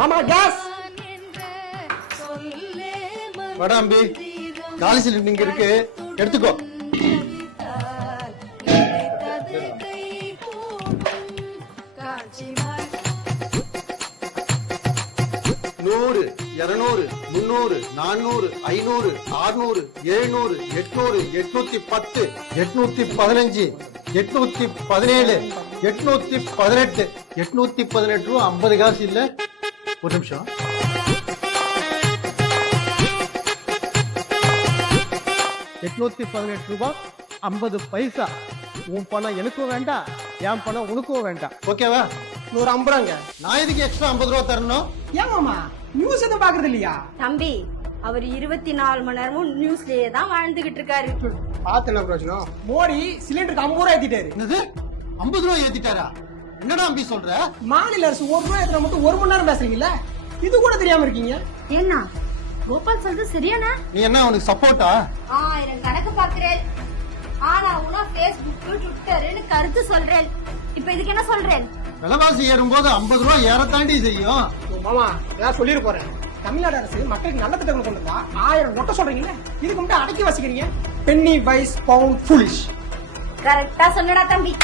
மாமா கேஸ் வடாம்பி காலி சிலிண்டர் இங்க இருக்கு, எடுத்துக்கோ. நூறு, 200, 300, 400, 500, 600, 700, 800, 810, 815, 817, 818, 818 ரூபா 50 காசு இல்ல. ஒரு நிமிஷம். ரூபாய் 50 பைசா. உன் பணம் எனக்கும் வேண்டாம், என் பணம் உனக்கும் வேண்டாம். ஓகேவா? 150 ரூபாங்க. நான் எதுக்கு எக்ஸ்ட்ரா 50 ரூபா தரணும்? ஏன் மாமா நியூஸ் எதுவும் பாக்குறது இல்லையா? தம்பி, அவர் 24 மணி நேரமும் நியூஸ்லயே தான் வாழ்ந்துகிட்டு இருக்காரு. பாத்து என்ன பிரயோஜனம்? மோடி சிலிண்டருக்கு 50 ரூபாய் ஏத்திட்டாரு. என்னது 50 ரூபாய் ஏத்திட்டாரா? என்னடா அம்பி சொல்ற? மாநில அரசு 1 ரூபாய் ஏத்துனா மட்டும் 1 மணி நேரம் பேசுறீங்கல்ல, இது கூட தெரியாம இருக்கீங்க. என்ன கோபால் சொல்றது சரியானா? நீ என்ன அவனுக்கு சப்போர்ட்டா? 1000 கணக்கு பாக்குறேன். ஆனா உன Facebook, Twitterன்னு கருத்து சொல்றேன். இப்ப இதுக்கு என்ன சொல்றேன்? விலைவாசி ஏறும்போது 50 ரூபாய் ஏறத்தாண்டி செய்யும். மாமா நான் சொல்லிட போறேன். தமிழ்நாடு அரசு மக்களுக்கு நல்ல திட்டங்கள் கொண்டு வந்தா 1000 நொட்ட சொல்றீங்கல்ல, இதுக்கு மட்டும் அடக்கி வசிக்கிறீங்க. Penny wise pound foolish. கரெக்டா சொன்னடா தம்பி.